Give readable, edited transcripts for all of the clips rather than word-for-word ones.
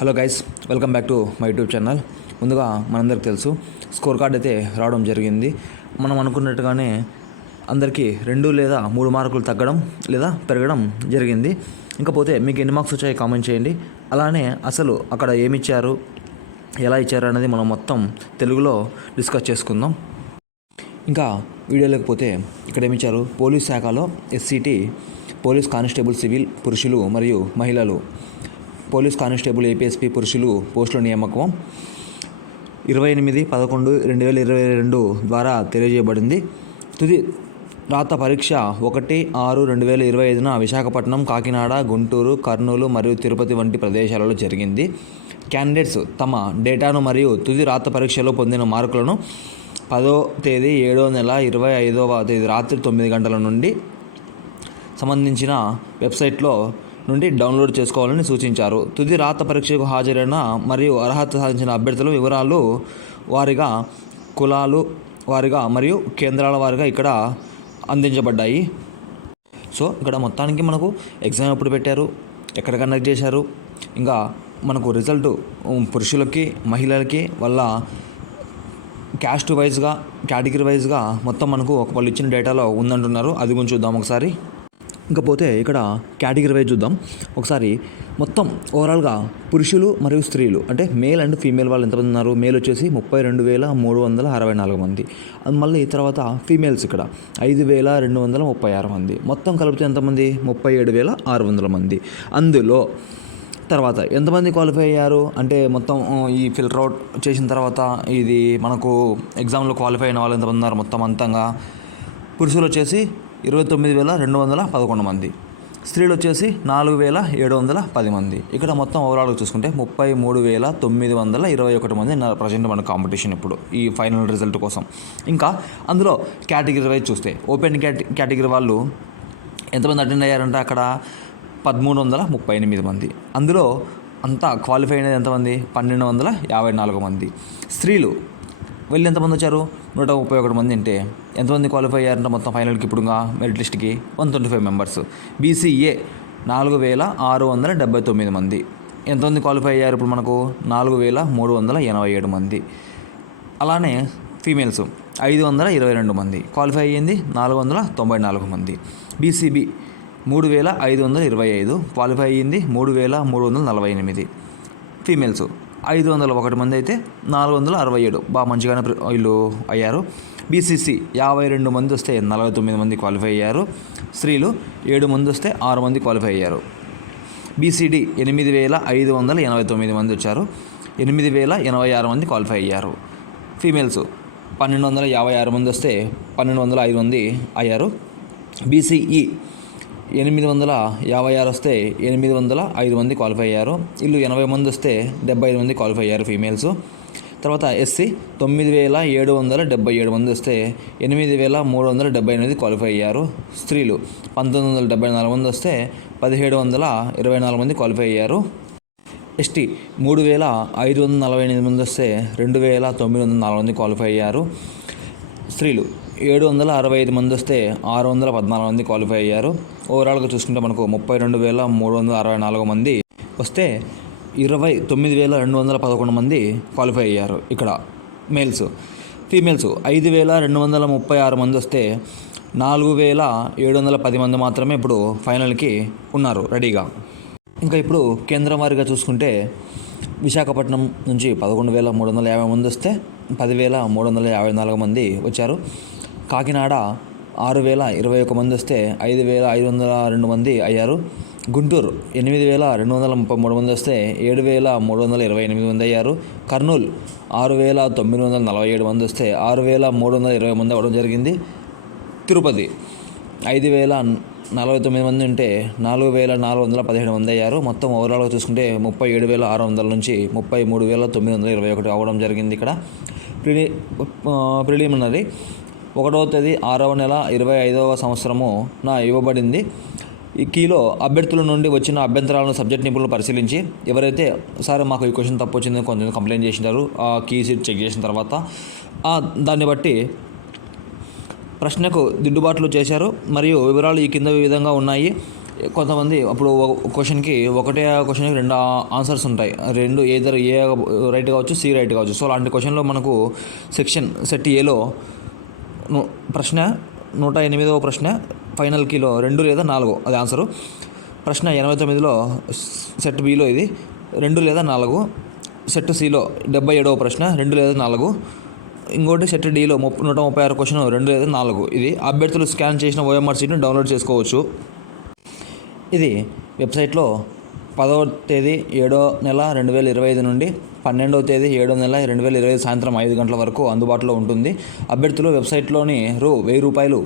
Hello guys, welcome back to my YouTube channel. ముందుగా మనందరికి తెలుసు స్కోర్ కార్డ్ అయితే రావడం జరిగింది. మనం అనుకున్నట్టుగానే అందరికీ 2 లేదా 3 మార్కులు తగ్గడం లేదా పెరగడం జరిగింది. ఇంకపోతే మీకు ఎన్ని మార్క్స్ వచ్చాయి కామెంట్ చేయండి. అలానే అసలు అక్కడ ఏమి ఇచ్చారు, ఎలా ఇచ్చారు అనేది మనం మొత్తం తెలుగులో డిస్కస్ చేసుకుందాం. ఇంకా వీడియో లేకపోతే ఇక్కడ ఏమిచ్చారు, పోలీస్ శాఖలో SCT పోలీస్ కానిస్టేబుల్ సివిల్ పురుషులు మరియు మహిళలు, పోలీస్ కానిస్టేబుల్ APSP పురుషులు పోస్టుల నియామకం 28/11/2022 ద్వారా తెలియజేయబడింది. తుది రాత పరీక్ష 1/6/2025 విశాఖపట్నం, కాకినాడ, గుంటూరు, కర్నూలు మరియు తిరుపతి వంటి ప్రదేశాలలో జరిగింది. క్యాండిడేట్స్ తమ డేటాను మరియు తుది రాత పరీక్షలో పొందిన మార్కులను 10వ తేదీ 7వ నెల 25వ తేదీ రాత్రి 9 గంటల నుండి సంబంధించిన వెబ్సైట్లో నుండి డౌన్లోడ్ చేసుకోవాలని సూచించారు. తుది రాత పరీక్షకు హాజరైన మరియు అర్హత సాధించిన అభ్యర్థుల వివరాలు వారిగా, కులాలు వారిగా మరియు కేంద్రాల వారిగా ఇక్కడ అందించబడ్డాయి. సో ఇక్కడ మొత్తానికి మనకు ఎగ్జామ్ ఎప్పుడు పెట్టారు, ఎక్కడ కండక్ట్ చేశారు, ఇంకా మనకు రిజల్ట్ పురుషులకి మహిళలకి వాళ్ళ క్యాస్ట్ వైజ్గా, కేటగిరీ వైజ్గా మొత్తం మనకు వాళ్ళు ఇచ్చిన డేటాలో ఉందంటున్నారు. అది గురించి చూద్దాం ఒకసారి. ఇంకపోతే ఇక్కడ కేటగిరీ వైజ్ చూద్దాం ఒకసారి. మొత్తం ఓవరాల్గా పురుషులు మరియు స్త్రీలు అంటే మేల్ అండ్ ఫీమేల్ వాళ్ళు ఎంతమంది ఉన్నారు? మేల్ వచ్చేసి 32,364 మంది. మళ్ళీ తర్వాత ఫీమేల్స్ ఇక్కడ 5,236 మంది. మొత్తం కలిపితే ఎంతమంది? 37,600 మంది. అందులో తర్వాత ఎంతమంది క్వాలిఫై అయ్యారు అంటే మొత్తం ఈ ఫిల్టర్ అవుట్ చేసిన తర్వాత ఇది మనకు ఎగ్జామ్లో క్వాలిఫై అయిన వాళ్ళు ఎంతమంది ఉన్నారు? మొత్తం అంతంగా పురుషులు వచ్చేసి 29,211 మంది, స్త్రీలు వచ్చేసి 4,710 మంది. ఇక్కడ మొత్తం ఓవరాల్గా చూసుకుంటే 33,921 మంది ప్రజెంట్ మన కాంపిటీషన్ ఇప్పుడు ఈ ఫైనల్ రిజల్ట్ కోసం. ఇంకా అందులో కేటగిరీ వైజ్ చూస్తే ఓపెన్ కేటగిరీ వాళ్ళు ఎంతమంది అటెండ్ అయ్యారంటే అక్కడ 1,338 మంది. అందులో అంతా క్వాలిఫై అయినది ఎంతమంది? 1,254 మంది. స్త్రీలు వెళ్ళి ఎంతమంది వచ్చారు? 131 మంది. అంటే ఎంతమంది క్వాలిఫై అయ్యారంటే మొత్తం ఫైనల్కి ఇప్పుడు మెరిట్ లిస్ట్కి 125 మెంబర్స్. BCA 4,679 మంది. ఎంతమంది క్వాలిఫై అయ్యారు ఇప్పుడు మనకు? 4,387 మంది. అలానే ఫీమేల్స్ 522 మంది. క్వాలిఫై అయ్యింది 494 మంది. BCB 3,525, క్వాలిఫై అయ్యింది 3,348. ఫీమేల్స్ 501 మంది అయితే 467 బాగా మంచిగానే వీళ్ళు అయ్యారు. BCC 52 మంది వస్తే 49 మంది క్వాలిఫై అయ్యారు. స్త్రీలు 7 మంది వస్తే 6 మంది క్వాలిఫై అయ్యారు. BCD 8,589 మంది వచ్చారు. 8,086 మంది క్వాలిఫై అయ్యారు. ఫీమేల్స్ 1,256 మంది వస్తే 1,205 మంది అయ్యారు. BCE 856 వస్తే 805 మంది క్వాలిఫై అయ్యారు. వీళ్ళు 80 మంది వస్తే 75 మంది క్వాలిఫై అయ్యారు ఫీమేల్స్. తర్వాత SC 9,777 మంది వస్తే 8,378 క్వాలిఫై అయ్యారు. స్త్రీలు 1,974 మంది వస్తే 1,724 మంది క్వాలిఫై అయ్యారు. ST 3,548 మంది వస్తే 2,904 మంది క్వాలిఫై అయ్యారు. స్త్రీలు 765 మంది వస్తే 614 మంది క్వాలిఫై అయ్యారు. ఓవరాల్గా చూసుకుంటే మనకు 32,364 మంది వస్తే 29,211 మంది క్వాలిఫై అయ్యారు ఇక్కడ మేల్స్. ఫీమేల్స్ 5,236 మంది వస్తే 4,710 మంది మాత్రమే ఇప్పుడు ఫైనల్కి ఉన్నారు రెడీగా. ఇంకా ఇప్పుడు కేంద్రం వారిగా చూసుకుంటే విశాఖపట్నం నుంచి 11,350 మంది వస్తే 10,354 మంది వచ్చారు. కాకినాడ 6,021 మంది వస్తే 5,502 మంది అయ్యారు. గుంటూరు 8,233 మంది వస్తే 7,328 మంది అయ్యారు. కర్నూలు 6,947 మంది వస్తే 6,320 మంది అవ్వడం జరిగింది. తిరుపతి 5,049 మంది ఉంటే 4,417 మంది అయ్యారు. మొత్తం ఓవరాల్గా చూసుకుంటే 37,600 నుంచి 33,921 అవ్వడం జరిగింది. ఇక్కడ ప్రిలిమినరీ 1వ తేదీ 6వ నెల 25వ సంవత్సరము ఇవ్వబడింది. ఈ కీలో అభ్యర్థుల నుండి వచ్చిన అభ్యంతరాలను సబ్జెక్ట్ నిపుణులు పరిశీలించి ఎవరైతే సార్ మాకు ఈ క్వశ్చన్ తప్పు వచ్చిందని కొంచెం కంప్లైంట్ చేసినారు, ఆ కీ షీట్ చెక్ చేసిన తర్వాత దాన్ని బట్టి ప్రశ్నకు దిద్దుబాట్లు చేశారు. మరియు వివరాలు ఈ కింద విధంగా ఉన్నాయి. కొంతమంది అప్పుడు క్వశ్చన్కి క్వశ్చన్కి రెండు ఆన్సర్స్ ఉంటాయి, రెండు ఏదర్ ఏ రైట్ కావచ్చు, సి రైట్ కావచ్చు. సో అలాంటి క్వశ్చన్లో మనకు సెట్ ఏలో ప్రశ్న 108వ ప్రశ్న ఫైనల్ కీలో 2 లేదా 4 అది ఆన్సరు. ప్రశ్న 89లో సెట్ బిలో ఇది 2 లేదా 4. సెట్ సిలో 77వ ప్రశ్న 2 లేదా 4. ఇంకోటి సెట్ డిలో 136 క్వశ్చన్ 2 లేదా 4. ఇది అభ్యర్థులు స్కాన్ చేసిన ఓఎంఆర్ షీట్ను డౌన్లోడ్ చేసుకోవచ్చు. ఇది వెబ్సైట్లో 10వ తేదీ 7వ నెల 2025 నుండి 12వ తేదీ 7వ నెల 2025 సాయంత్రం 5 గంటల వరకు అందుబాటులో ఉంటుంది. అభ్యర్థులు వెబ్సైట్లోని రూ. 1000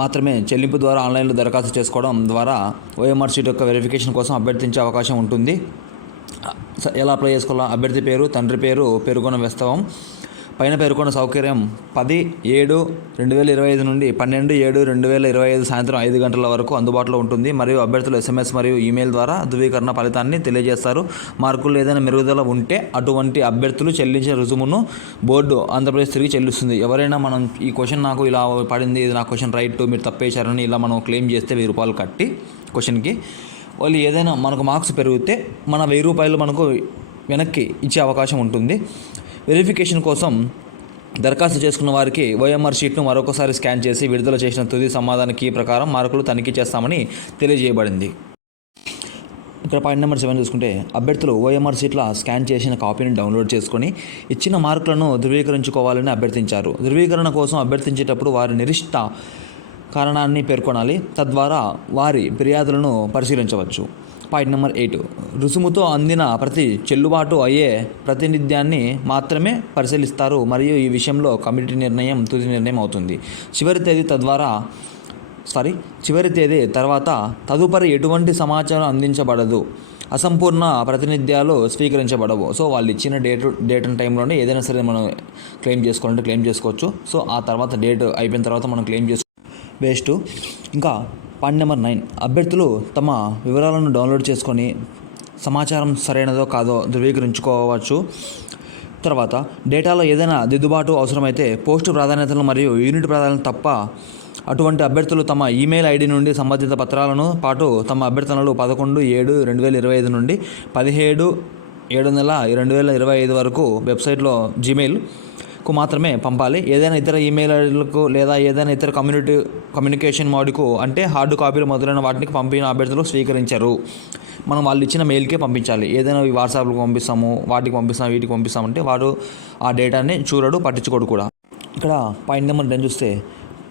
మాత్రమే చెల్లింపు ద్వారా ఆన్లైన్లో దరఖాస్తు చేసుకోవడం ద్వారా ఓఎంఆర్ షీట్ యొక్క వెరిఫికేషన్ కోసం అభ్యర్థించే అవకాశం ఉంటుంది. ఎలా అప్లై చేసుకోవాలో అభ్యర్థి పేరు, తండ్రి పేరు పేర్కొన్న వాస్తవం, పైన పేర్కొన్న సౌకర్యం 10/7/2025 నుండి 12/7/2025 సాయంత్రం 5 గంటల వరకు అందుబాటులో ఉంటుంది. మరియు అభ్యర్థులు SMS మరియు ఈమెయిల్ ద్వారా ధృవీకరణ ఫలితాన్ని తెలియజేస్తారు. మార్కులు ఏదైనా మెరుగుదల ఉంటే అటువంటి అభ్యర్థులు చెల్లించిన రుసుమును బోర్డు ఆంధ్రప్రదేశ్ తిరిగి చెల్లిస్తుంది. ఎవరైనా మనం ఈ క్వశ్చన్ నాకు ఇలా పడింది, ఇది నా క్వశ్చన్ రైట్, మీరు తప్పేశారని ఇలా మనం క్లెయిమ్ చేస్తే 1000 రూపాయలు కట్టి క్వశ్చన్కి వాళ్ళు ఏదైనా మనకు మార్క్స్ పెరిగితే మన 1000 రూపాయలు మనకు వెనక్కి ఇచ్చే అవకాశం ఉంటుంది. వెరిఫికేషన్ కోసం దరఖాస్తు చేసుకున్న వారికి ఓఎంఆర్ షీట్ను మరొకసారి స్కాన్ చేసి విడుదల చేసిన తుది సమాధాన కీ ప్రకారం మార్కులు తనిఖీ చేస్తామని తెలియజేయబడింది. ఇక్కడ పాయింట్ నెంబర్ 7 చూసుకుంటే అభ్యర్థులు ఓఎంఆర్ షీట్ల స్కాన్ చేసిన కాపీని డౌన్లోడ్ చేసుకొని ఇచ్చిన మార్కులను ధృవీకరించుకోవాలని అభ్యర్థించారు. ధృవీకరణ కోసం అభ్యర్థించేటప్పుడు వారి నిర్దిష్ట కారణాన్ని పేర్కొనాలి. తద్వారా వారి ఫిర్యాదులను పరిశీలించవచ్చు. పాయింట్ నెంబర్ 8 రుసుముతో అందిన ప్రతి చెల్లుబాటు అయ్యే ప్రాతినిధ్యాన్ని మాత్రమే పరిశీలిస్తారు మరియు ఈ విషయంలో కమిటీ నిర్ణయం తుది నిర్ణయం అవుతుంది. చివరి తేదీ తర్వాత తదుపరి ఎటువంటి సమాచారం అందించబడదు. అసంపూర్ణ ప్రాతినిధ్యాలు స్వీకరించబడవు. సో వాళ్ళు ఇచ్చిన డేట్ అండ్ టైంలోనే ఏదైనా సరే మనం క్లెయిమ్ చేసుకోవాలంటే క్లెయిమ్ చేసుకోవచ్చు. సో ఆ తర్వాత డేట్ అయిపోయిన తర్వాత మనం క్లెయిమ్ వేస్ట్. ఇంకా పాయింట్ నెంబర్ 9 అభ్యర్థులు తమ వివరాలను డౌన్లోడ్ చేసుకొని సమాచారం సరైనదో కాదో ధృవీకరించుకోవచ్చు. తర్వాత డేటాలో ఏదైనా దిద్దుబాటు అవసరమైతే పోస్టు ప్రాధాన్యతలు మరియు యూనిట్ ప్రాధాన్యత తప్ప అటువంటి అభ్యర్థులు తమ ఈమెయిల్ ఐడి నుండి సంబంధిత పత్రాలను పాటు తమ అభ్యర్థనలు 11/7/2025 నుండి 17/7/2025 వరకు వెబ్సైట్లో జీమెయిల్కు మాత్రమే పంపాలి. ఏదైనా ఇతర ఈమెయిల్ ఐడీలకు లేదా ఏదైనా ఇతర కమ్యూనికేషన్ మోడ్కు అంటే హార్డ్ కాపీలు మొదలైన వాటికి పంపిన అభ్యర్థులు స్వీకరించరు. మనం వాళ్ళు ఇచ్చిన మెయిల్కే పంపించాలి. ఏదైనా వాట్సాప్కి పంపిస్తాము, వీటికి పంపిస్తామంటే వాడు ఆ డేటాని చూడడు, పట్టించుకోడు కూడా. ఇక్కడ పాయింట్ నెంబర్ 10 చూస్తే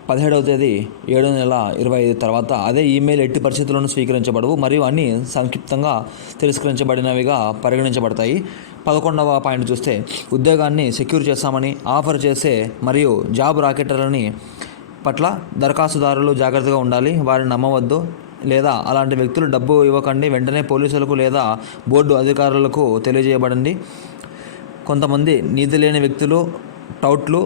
17వ తేదీ 7వ నెల 2025 తర్వాత అదే ఈమెయిల్ ఎట్టి పరిస్థితుల్లోనూ స్వీకరించబడవు మరియు అన్నీ సంక్షిప్తంగా తిరస్కరించబడినవిగా పరిగణించబడతాయి. 11వ పాయింట్ చూస్తే ఉద్యోగాన్ని సెక్యూర్ చేస్తామని ఆఫర్ చేసే మరియు జాబ్ రాకెటర్లని పట్ల దరఖాస్తుదారులు జాగ్రత్తగా ఉండాలి. వారిని నమ్మవద్దు లేదా అలాంటి వ్యక్తులు డబ్బు ఇవ్వకండి. వెంటనే పోలీసులకు లేదా బోర్డు అధికారులకు తెలియజేయబడండి. కొంతమంది నీతి లేని వ్యక్తులు, టౌట్లు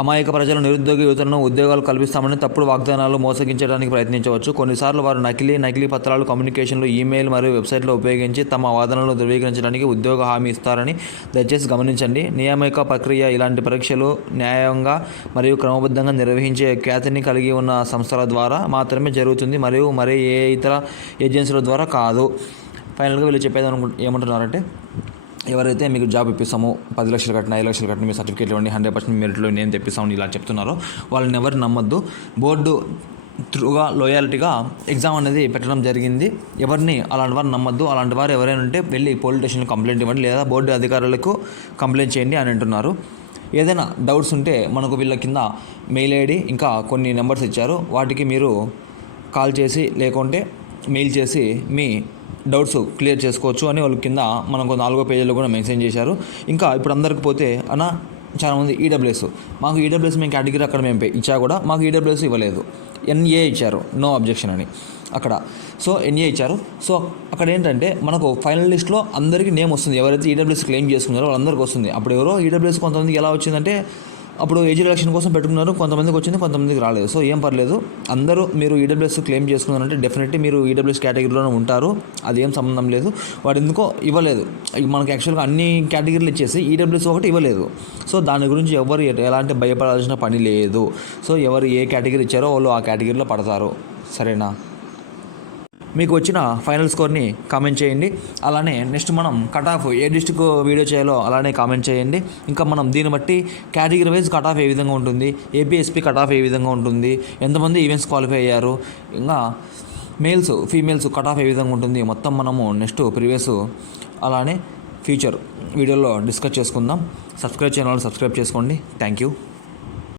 అమాయక ప్రజలు నిరుద్యోగ యువతలను ఉద్యోగాలు కల్పిస్తామని తప్పుడు వాగ్దానాలు మోసగించడానికి ప్రయత్నించవచ్చు. కొన్నిసార్లు వారు నకిలీ పత్రాలు, కమ్యూనికేషన్లు, ఈమెయిల్ మరియు వెబ్సైట్లో ఉపయోగించి తమ వాదనలను ధృవీకరించడానికి ఉద్యోగ హామీ ఇస్తారని దయచేసి గమనించండి. నియామక ప్రక్రియ ఇలాంటి పరీక్షలు న్యాయంగా మరియు క్రమబద్ధంగా నిర్వహించే ఖ్యాతిని కలిగి ఉన్న సంస్థల ద్వారా మాత్రమే జరుగుతుంది మరియు ఏ ఇతర ఏజెన్సీల ద్వారా కాదు. ఫైనల్గా వీళ్ళు చెప్పేది ఏమంటున్నారంటే, ఎవరైతే మీకు జాబ్ ఇప్పిస్తామో 10 లక్షలు కట్టిన, 5 లక్షలు కట్టిన, మీ సర్టిఫికేట్లు ఇవ్వండి, 100% మెరిట్లో నేను తెప్పిస్తామని ఇలా చెప్తున్నారో వాళ్ళని ఎవరు నమ్మొద్దు. బోర్డు త్రూగా లాయల్టీగా ఎగ్జామ్ అనేది పెట్టడం జరిగింది. ఎవరిని అలాంటి వారు నమ్మొద్దు. అలాంటి వారు ఎవరైనా ఉంటే వెళ్ళి పోలీస్ స్టేషన్లో కంప్లైంట్ ఇవ్వండి లేదా బోర్డు అధికారులకు కంప్లైంట్ చేయండి అని అంటున్నారు. ఏదైనా డౌట్స్ ఉంటే మనకు వీళ్ళ కింద మెయిల్ ఐడి ఇంకా కొన్ని నెంబర్స్ ఇచ్చారు, వాటికి మీరు కాల్ చేసి లేకుంటే మెయిల్ చేసి మీ డౌట్స్ క్లియర్ చేసుకోవచ్చు అని వాళ్ళు కింద మనకు 4వ పేజీలో కూడా మెన్షన్ చేశారు. ఇంకా ఇప్పుడు అందరికి పోతే చాలామంది ఈడబ్ల్యూఎస్, మాకు ఈడబ్ల్యూఎస్ మేము కేటగిరీ అక్కడ మేము ఇచ్చా కూడా మాకు ఈడబ్ల్యూఎస్ ఇవ్వలేదు, NA ఇచ్చారు, నో అబ్జెక్షన్ అని అక్కడ. సో NA ఇచ్చారు. సో అక్కడ ఏంటంటే మనకు ఫైనల్ లిస్ట్లో అందరికీ నేమ్ వస్తుంది. ఎవరైతే ఈడబ్ల్యూఎస్ క్లెయిమ్ చేసుకున్నారో వాళ్ళందరికీ వస్తుంది. అప్పుడు ఎవరో ఈడబ్ల్యూఎస్ కొంతమందికి ఎలా వచ్చిందంటే అప్పుడు ఏజ్ రిడక్షన్ కోసం పెట్టుకున్నారు, కొంతమందికి వచ్చింది, కొంతమందికి రాలేదు. సో ఏం పర్లేదు, అందరూ మీరు ఈడబ్ల్యూఎస్ క్లెయిమ్ చేసుకున్నారంటే డెఫినెట్లీ మీరు ఈడబ్ల్యూఎస్ కేటగిరీలోనే ఉంటారు. అదేం సంబంధం లేదు. వాడు ఎందుకో ఇవ్వలేదు. మనకి యాక్చువల్గా అన్ని కేటగిరీలు ఇచ్చేసి ఈడబ్ల్యూఎస్ ఒకటి ఇవ్వలేదు. సో దాని గురించి ఎవరు ఎలాంటి భయపడాల్సిన పని లేదు. సో ఎవరు ఏ కేటగిరీ ఇచ్చారో వాళ్ళు ఆ కేటగిరీలో పడతారు. సరేనా? మీకు వచ్చిన ఫైనల్ స్కోర్ని కామెంట్ చేయండి. అలానే నెక్స్ట్ మనం కట్ ఆఫ్ ఏ డిస్ట్రిక్ట్ వీడియో చేయాలో అలానే కామెంట్ చేయండి. ఇంకా మనం దీన్ని బట్టి కేటగిరీ వైజ్ కట్ ఆఫ్ ఏ విధంగా ఉంటుంది, ఏపీఎస్పీ కట్ ఆఫ్ ఏ విధంగా ఉంటుంది, ఎంతమంది ఈవెంట్స్ క్వాలిఫై అయ్యారు, ఇంకా మేల్స్ ఫీమేల్స్ కట్ ఆఫ్ ఏ విధంగా ఉంటుంది, మొత్తం మనము నెక్స్ట్ ప్రీవియస్ అలానే ఫ్యూచర్ వీడియోలో డిస్కస్ చేసుకుందాం. సబ్స్క్రైబ్ చేయని వాళ్ళు సబ్స్క్రైబ్ చేసుకోండి. Thank you.